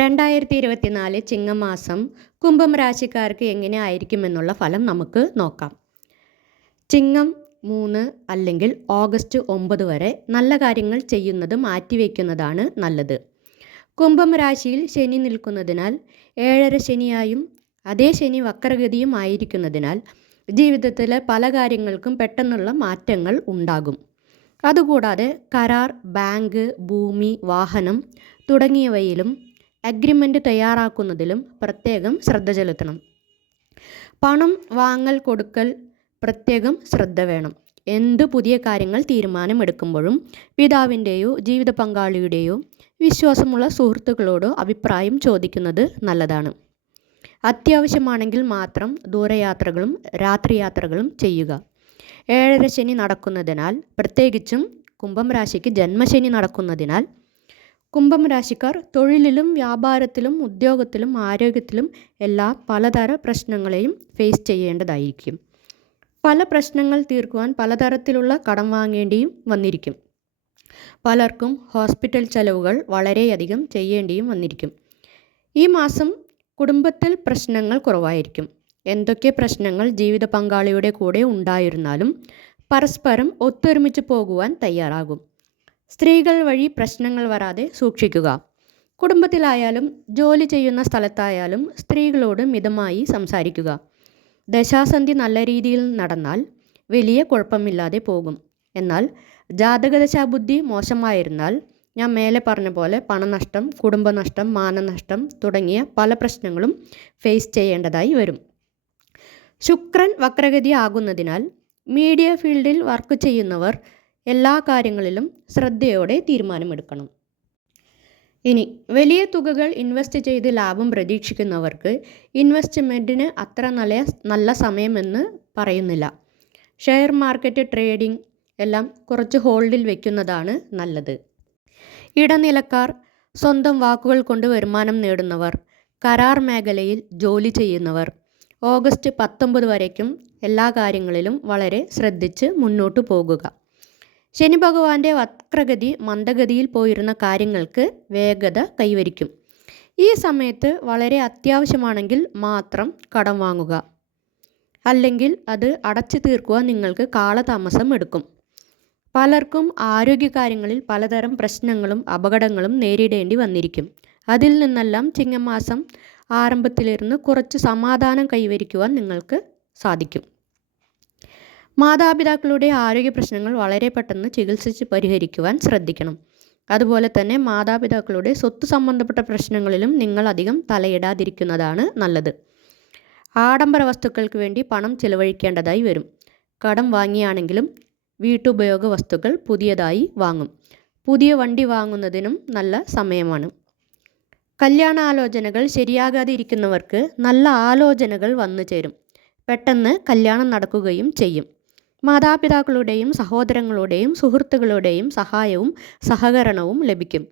രണ്ടായിരത്തി ഇരുപത്തിനാല് ചിങ്ങമാസം കുംഭം രാശിക്കാർക്ക് എങ്ങനെ ആയിരിക്കുമെന്നുള്ള ഫലം നമുക്ക് നോക്കാം. ചിങ്ങം മൂന്ന് അല്ലെങ്കിൽ ഓഗസ്റ്റ് ഒമ്പത് വരെ നല്ല കാര്യങ്ങൾ ചെയ്യുന്നത് മാറ്റിവെക്കുന്നതാണ് നല്ലത്. കുംഭം രാശിയിൽ ശനി നിൽക്കുന്നതിനാൽ ഏഴര ശനിയായും അതേ ശനി വക്രഗതിയും ആയിരിക്കുന്നതിനാൽ ജീവിതത്തിലെ പല കാര്യങ്ങൾക്കും പെട്ടെന്നുള്ള മാറ്റങ്ങൾ ഉണ്ടാകും. അതുകൂടാതെ കരാർ ബാങ്ക് ഭൂമി വാഹനം തുടങ്ങിയവയിലും അഗ്രിമെന്റ് തയ്യാറാക്കുന്നതിലും പ്രത്യേകം ശ്രദ്ധ ചെലുത്തണം. പണം വാങ്ങൽ കൊടുക്കൽ പ്രത്യേകം ശ്രദ്ധ വേണം. എന്ത് പുതിയ കാര്യങ്ങൾ തീരുമാനമെടുക്കുമ്പോഴും പിതാവിന്റെയോ ജീവിത പങ്കാളിയുടെയോ വിശ്വാസമുള്ള സുഹൃത്തുക്കളോടോ അഭിപ്രായം ചോദിക്കുന്നത് നല്ലതാണ്. അത്യാവശ്യമാണെങ്കിൽ മാത്രം ദൂരയാത്രകളും രാത്രിയാത്രകളും ചെയ്യുക. ഏഴര ശനി നടക്കുന്നതിനാൽ പ്രത്യേകിച്ചും കുംഭം രാശിക്ക് ജന്മശനി നടക്കുന്നതിനാൽ കുംഭം രാശിക്കാർ തൊഴിലിലും വ്യാപാരത്തിലും ഉദ്യോഗത്തിലും ആരോഗ്യത്തിലും എല്ലാ പലതര പ്രശ്നങ്ങളെയും ഫേസ് ചെയ്യേണ്ടതായിരിക്കും. പല പ്രശ്നങ്ങൾ തീർക്കുവാൻ പലതരത്തിലുള്ള കടം വാങ്ങേണ്ടിയും വന്നിരിക്കും. പലർക്കും ഹോസ്പിറ്റൽ ചെലവുകൾ വളരെയധികം ചെയ്യേണ്ടിയും വന്നിരിക്കും. ഈ മാസം കുടുംബത്തിൽ പ്രശ്നങ്ങൾ കുറവായിരിക്കും. എന്തൊക്കെ പ്രശ്നങ്ങൾ ജീവിത പങ്കാളിയുടെ കൂടെ ഉണ്ടായിരുന്നാലും പരസ്പരം ഒത്തൊരുമിച്ച് പോകുവാൻ തയ്യാറാകും. സ്ത്രീകൾ വഴി പ്രശ്നങ്ങൾ വരാതെ സൂക്ഷിക്കുക. കുടുംബത്തിലായാലും ജോലി ചെയ്യുന്ന സ്ഥലത്തായാലും സ്ത്രീകളോട് മിതമായി സംസാരിക്കുക. ദശാസന്ധി നല്ല രീതിയിൽ നടന്നാൽ വലിയ കുഴപ്പമില്ലാതെ പോകും. എന്നാൽ ജാതകദശാബുദ്ധി മോശമായിരുന്നാൽ ഞാൻ മേലെ പറഞ്ഞ പോലെ പണനഷ്ടം കുടുംബനഷ്ടം മാനനഷ്ടം തുടങ്ങിയ പല പ്രശ്നങ്ങളും ഫേസ് ചെയ്യേണ്ടതായി വരും. ശുക്രൻ വക്രഗതി ആകുന്നതിനാൽ മീഡിയ ഫീൽഡിൽ വർക്ക് ചെയ്യുന്നവർ എല്ലാ കാര്യങ്ങളിലും ശ്രദ്ധയോടെ തീരുമാനമെടുക്കണം. ഇനി വലിയ തുകകൾ ഇൻവെസ്റ്റ് ചെയ്ത് ലാഭം പ്രതീക്ഷിക്കുന്നവർക്ക് ഇൻവെസ്റ്റ്മെന്റിന് അത്ര നല്ല നല്ല സമയമെന്ന് പറയുന്നില്ല. ഷെയർ മാർക്കറ്റ് ട്രേഡിംഗ് എല്ലാം കുറച്ച് ഹോൾഡിൽ വയ്ക്കുന്നതാണ് നല്ലത്. ഇടനിലക്കാർ സ്വന്തം വാക്കുകൾ കൊണ്ട് വരുമാനം നേടുന്നവർ കരാർ മേഖലയിൽ ജോലി ചെയ്യുന്നവർ ഓഗസ്റ്റ് പത്തൊമ്പത് വരയ്ക്കും എല്ലാ കാര്യങ്ങളിലും വളരെ ശ്രദ്ധിച്ച് മുന്നോട്ട് പോകുക. ശനി ഭഗവാന്റെ വക്രഗതി മന്ദഗതിയിൽ പോയിരുന്ന കാര്യങ്ങൾക്ക് വേഗത കൈവരിക്കും. ഈ സമയത്ത് വളരെ അത്യാവശ്യമാണെങ്കിൽ മാത്രം കടം വാങ്ങുക. അല്ലെങ്കിൽ അത് അടച്ചു തീർക്കുക നിങ്ങൾക്ക് കാലതാമസം എടുക്കും. പലർക്കും ആരോഗ്യ കാര്യങ്ങളിൽ പലതരം പ്രശ്നങ്ങളും അപകടങ്ങളും നേരിടേണ്ടി വന്നിരിക്കും. അതിൽ നിന്നെല്ലാം ചിങ്ങമാസം ആരംഭത്തിലിരുന്ന് കുറച്ച് സമാധാനം കൈവരിക്കുവാൻ നിങ്ങൾക്ക് സാധിക്കും. മാതാപിതാക്കളുടെ ആരോഗ്യ പ്രശ്നങ്ങൾ വളരെ പെട്ടെന്ന് ചികിത്സിച്ച് പരിഹരിക്കുവാൻ ശ്രദ്ധിക്കണം. അതുപോലെ തന്നെ മാതാപിതാക്കളുടെ സ്വത്ത് സംബന്ധപ്പെട്ട പ്രശ്നങ്ങളിലും നിങ്ങൾ അധികം തലയിടാതിരിക്കുന്നതാണ് നല്ലത്. ആഡംബര വസ്തുക്കൾക്ക് വേണ്ടി പണം ചിലവഴിക്കേണ്ടതായി വരും. കടം വാങ്ങിയാണെങ്കിലും വീട്ടുപയോഗ വസ്തുക്കൾ പുതിയതായി വാങ്ങും. പുതിയ വണ്ടി വാങ്ങുന്നതിനും നല്ല സമയമാണ്. കല്യാണാലോചനകൾ ശരിയാകാതെ ഇരിക്കുന്നവർക്ക് നല്ല ആലോചനകൾ വന്നു ചേരും പെട്ടെന്ന് കല്യാണം നടക്കുകയും ചെയ്യും. മാതാപിതാക്കളുടെയും സഹോദരങ്ങളുടെയും സുഹൃത്തുക്കളുടെയും സഹായവും സഹകരണവും ലഭിക്കും.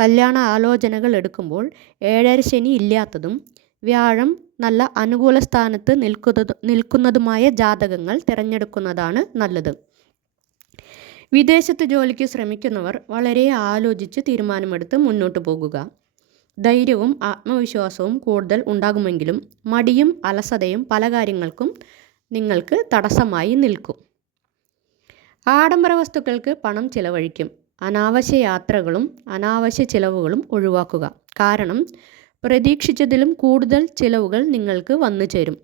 കല്യാണ ആലോചനകൾ എടുക്കുമ്പോൾ ഏഴര ശനി ഇല്ലാത്തതും വ്യാഴം നല്ല അനുകൂല സ്ഥാനത്ത് നിൽക്കുന്നത് നിൽക്കുന്നതുമായ ജാതകങ്ങൾ തിരഞ്ഞെടുക്കുന്നതാണ് നല്ലത്. വിദേശത്ത് ജോലിക്ക് ശ്രമിക്കുന്നവർ വളരെ ആലോചിച്ച് തീരുമാനമെടുത്ത് മുന്നോട്ട് പോകുക. ധൈര്യവും ആത്മവിശ്വാസവും കൂടുതൽ ഉണ്ടാകുമെങ്കിലും മടിയും അലസതയും പല കാര്യങ്ങൾക്കും നിങ്ങൾക്ക് തടസ്സമായി നിൽക്കും. ആഡംബര വസ്തുക്കൾക്ക് പണം ചിലവഴിക്കും. അനാവശ്യ യാത്രകളും അനാവശ്യ ചിലവുകളും ഒഴിവാക്കുക. കാരണം പ്രതീക്ഷിച്ചതിലും കൂടുതൽ ചിലവുകൾ നിങ്ങൾക്ക് വന്നു ചേരും.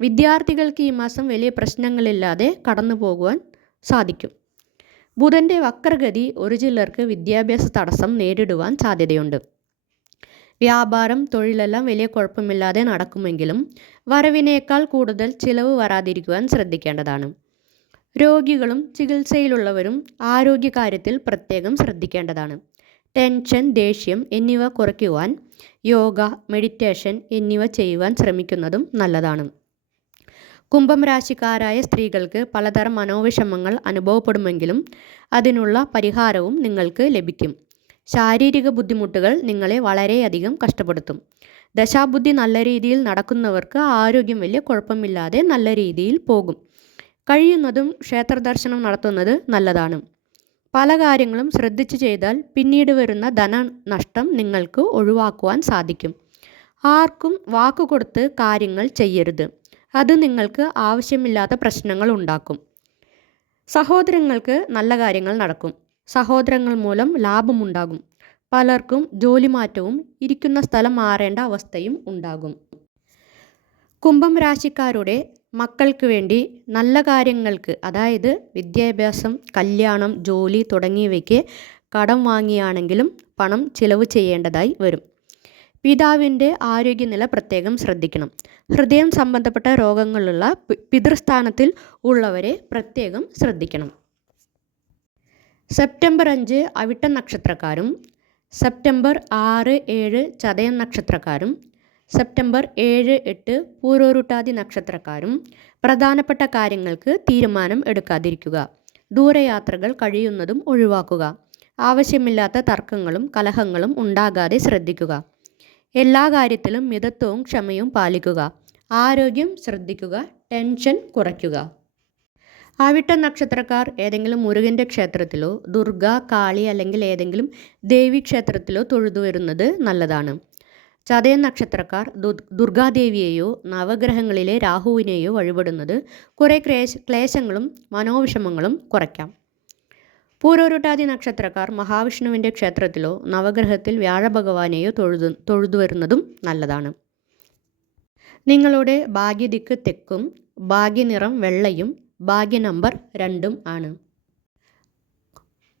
വിദ്യാർത്ഥികൾക്ക് ഈ മാസം വലിയ പ്രശ്നങ്ങളില്ലാതെ കടന്നു പോകുവാൻ സാധിക്കും. ബുധന്റെ വക്രഗതി ഒരു ചിലർക്ക് വിദ്യാഭ്യാസ തടസ്സം നേരിടുവാൻ സാധ്യതയുണ്ട്. വ്യാപാരം തൊഴിലെല്ലാം വലിയ കുഴപ്പമില്ലാതെ നടക്കുമെങ്കിലും വരവിനേക്കാൾ കൂടുതൽ ചിലവ് വരാതിരിക്കുവാൻ ശ്രദ്ധിക്കേണ്ടതാണ്. രോഗികളും ചികിത്സയിലുള്ളവരും ആരോഗ്യകാര്യത്തിൽ പ്രത്യേകം ശ്രദ്ധിക്കേണ്ടതാണ്. ടെൻഷൻ ദേഷ്യം എന്നിവ കുറയ്ക്കുവാൻ യോഗ മെഡിറ്റേഷൻ എന്നിവ ചെയ്യുവാൻ ശ്രമിക്കുന്നതും നല്ലതാണ്. കുംഭം രാശിക്കാരായ സ്ത്രീകൾക്ക് പലതരം മനോവിഷമങ്ങൾ അനുഭവപ്പെടുമെങ്കിലും അതിനുള്ള പരിഹാരവും നിങ്ങൾക്ക് ലഭിക്കും. ശാരീരിക ബുദ്ധിമുട്ടുകൾ നിങ്ങളെ വളരെയധികം കഷ്ടപ്പെടുത്തും. ദശാബുദ്ധി നല്ല രീതിയിൽ നടക്കുന്നവർക്ക് ആരോഗ്യം വലിയ കുഴപ്പമില്ലാതെ നല്ല രീതിയിൽ പോകും. കഴിയുന്നതും ക്ഷേത്ര ദർശനം നടത്തുന്നത് നല്ലതാണ്. പല കാര്യങ്ങളും ശ്രദ്ധിച്ച് ചെയ്താൽ പിന്നീട് വരുന്ന ധന നഷ്ടം നിങ്ങൾക്ക് ഒഴിവാക്കുവാൻ സാധിക്കും. ആർക്കും വാക്ക് കൊടുത്ത് കാര്യങ്ങൾ ചെയ്യരുത്. അത് നിങ്ങൾക്ക് ആവശ്യമില്ലാത്ത പ്രശ്നങ്ങൾ ഉണ്ടാക്കും. സഹോദരങ്ങൾക്ക് നല്ല കാര്യങ്ങൾ നടക്കും. സഹോദരങ്ങൾ മൂലം ലാഭമുണ്ടാകും പലർക്കും ജോലി മാറ്റവും ഇരിക്കുന്ന സ്ഥലം മാറേണ്ട അവസ്ഥയും ഉണ്ടാകും. കുംഭം രാശിക്കാരുടെ മക്കൾക്ക് വേണ്ടി നല്ല കാര്യങ്ങൾക്ക് അതായത് വിദ്യാഭ്യാസം കല്യാണം ജോലി തുടങ്ങിയവയ്ക്ക് കടം വാങ്ങിയാണെങ്കിലും പണം ചിലവ് ചെയ്യേണ്ടതായി വരും. പിതാവിന്റെ ആരോഗ്യനില പ്രത്യേകം ശ്രദ്ധിക്കണം. ഹൃദയം സംബന്ധപ്പെട്ട രോഗങ്ങളുള്ള പിതൃസ്ഥാനത്തിൽ ഉള്ളവരെ പ്രത്യേകം ശ്രദ്ധിക്കണം. സെപ്റ്റംബർ അഞ്ച് അവിട്ട നക്ഷത്രക്കാരും സെപ്റ്റംബർ ആറ് ഏഴ് ചതയം നക്ഷത്രക്കാരും സെപ്റ്റംബർ ഏഴ് എട്ട് പൂരോരുട്ടാതി നക്ഷത്രക്കാരും പ്രധാനപ്പെട്ട കാര്യങ്ങൾക്ക് തീരുമാനം എടുക്കാതിരിക്കുക. ദൂരയാത്രകൾ കഴിയുന്നതും ഒഴിവാക്കുക. ആവശ്യമില്ലാത്ത തർക്കങ്ങളും കലഹങ്ങളും ഉണ്ടാകാതെ ശ്രദ്ധിക്കുക. എല്ലാ കാര്യത്തിലും മിതത്വവും ക്ഷമയും പാലിക്കുക. ആരോഗ്യം ശ്രദ്ധിക്കുക. ടെൻഷൻ കുറയ്ക്കുക. ആവിട്ട നക്ഷത്രക്കാർ ഏതെങ്കിലും മുരുകന്റെ ക്ഷേത്രത്തിലോ ദുർഗ കാളി അല്ലെങ്കിൽ ഏതെങ്കിലും ദേവി ക്ഷേത്രത്തിലോ തൊഴുതു വരുന്നത് നല്ലതാണ്. ചതയ നക്ഷത്രക്കാർ ദുർഗാദേവിയെയോ നവഗ്രഹങ്ങളിലെ രാഹുവിനെയോ വഴിപെടുന്നത് കുറേ ക്ലേശ ക്ലേശങ്ങളും മനോവിഷമങ്ങളും കുറയ്ക്കാം. പൂരോരുട്ടാതി നക്ഷത്രക്കാർ മഹാവിഷ്ണുവിന്റെ ക്ഷേത്രത്തിലോ നവഗ്രഹത്തിൽ വ്യാഴഭഗവാനെയോ തൊഴുതു തൊഴുതു വരുന്നതും നല്ലതാണ്. നിങ്ങളുടെ ഭാഗ്യദിക്ക് തെക്കും ഭാഗ്യനിറം വെള്ളയും ഭാഗ്യ നമ്പർ രണ്ടും ആണ്.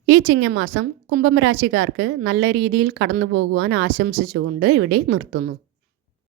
ഈ ചിങ്ങമാസം കുംഭം രാശിക്കാർക്ക് നല്ല രീതിയിൽ കടന്നു പോകുവാൻ ആശംസിച്ചുകൊണ്ട് ഇവിടെ നിർത്തുന്നു.